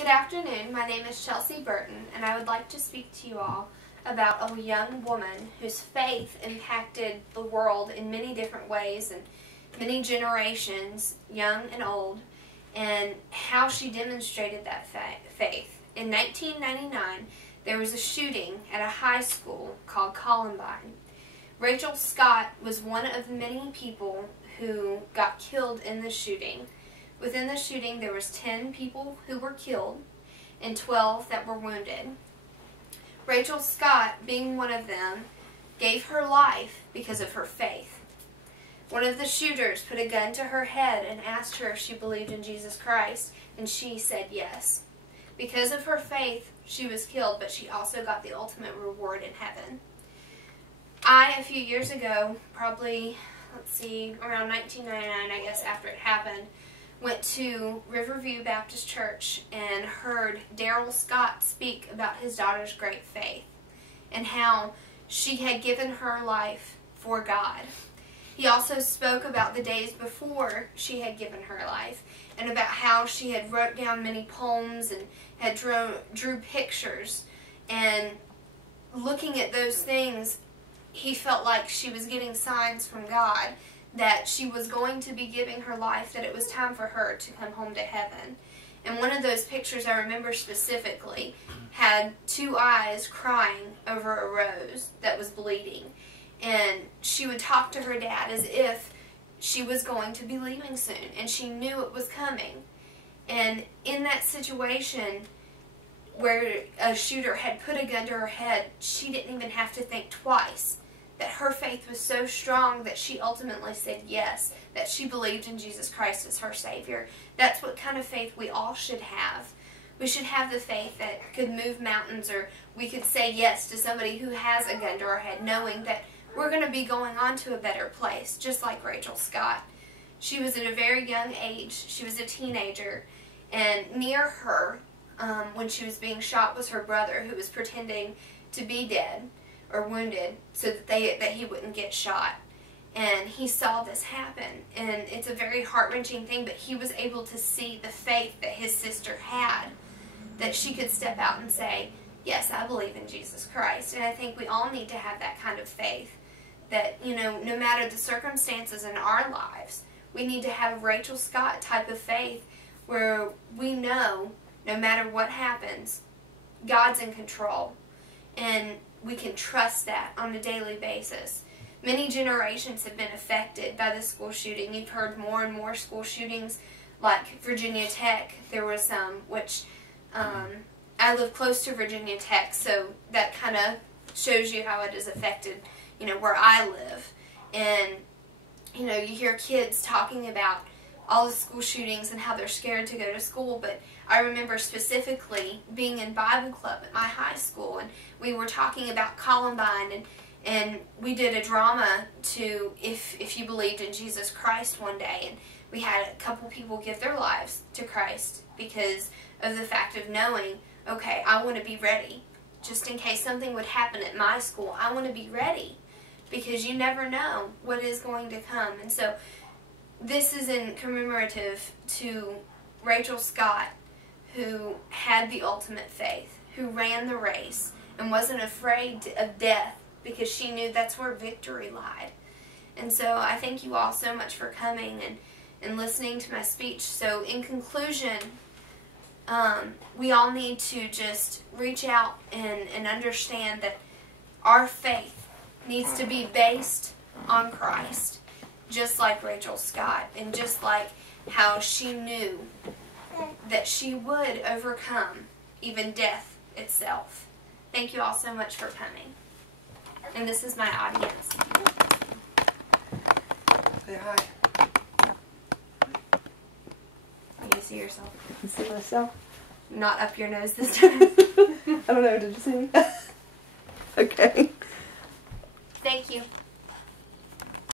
Good afternoon. My name is Chelsea Burton, and I would like to speak to you all about a young woman whose faith impacted the world in many different ways and many generations, young and old, and how she demonstrated that faith. In 1999, there was a shooting at a high school called Columbine. Rachel Scott was one of many people who got killed in the shooting. Within the shooting, there was 10 people who were killed and 12 that were wounded. Rachel Scott, being one of them, gave her life because of her faith. One of the shooters put a gun to her head and asked her if she believed in Jesus Christ, and she said yes. Because of her faith, she was killed, but she also got the ultimate reward in heaven. A few years ago, probably, around 1999, I guess, after it happened, went to Riverview Baptist Church and heard Daryl Scott speak about his daughter's great faith and how she had given her life for God. He also spoke about the days before she had given her life and about how she had wrote down many poems and had drew pictures, and looking at those things, he felt like she was getting signs from God that she was going to be giving her life, that it was time for her to come home to heaven. And one of those pictures I remember specifically had two eyes crying over a rose that was bleeding. And she would talk to her dad as if she was going to be leaving soon, and she knew it was coming. And in that situation where a shooter had put a gun to her head, she didn't even have to think twice. That her faith was so strong that she ultimately said yes, that she believed in Jesus Christ as her Savior. That's what kind of faith we all should have. We should have the faith that could move mountains, or we could say yes to somebody who has a gun to our head, knowing that we're going to be going on to a better place, just like Rachel Scott. She was at a very young age. She was a teenager, and near her, when she was being shot, was her brother, who was pretending to be dead or wounded so that he wouldn't get shot. And he saw this happen, and it's a very heart-wrenching thing, but he was able to see the faith that his sister had, that she could step out and say, yes, I believe in Jesus Christ. And I think we all need to have that kind of faith, that, you know, no matter the circumstances in our lives, we need to have a Rachel Scott type of faith where we know no matter what happens, God's in control, and we can trust that on a daily basis. Many generations have been affected by the school shooting. You've heard more and more school shootings, like Virginia Tech. There was some, which I live close to Virginia Tech, so that kind of shows you how it has affected, you know, where I live. And, you know, you hear kids talking about all the school shootings and how they're scared to go to school, but I remember specifically being in Bible club at my high school, and we were talking about Columbine, and we did a drama to if you believed in Jesus Christ one day, and we had a couple people give their lives to Christ because of the fact of knowing, okay, I want to be ready. Just in case something would happen at my school, I want to be ready, because you never know what is going to come. And so this is in commemorative to Rachel Scott, who had the ultimate faith, who ran the race and wasn't afraid of death because she knew that's where victory lied. And so I thank you all so much for coming and listening to my speech. So in conclusion, we all need to just reach out and understand that our faith needs to be based on Christ, just like Rachel Scott, and just like how she knew that she would overcome even death itself. Thank you all so much for coming. And this is my audience. Say hi. Can you see yourself? I can see myself. Not up your nose this time. I don't know, did you see me? Okay. Thank you.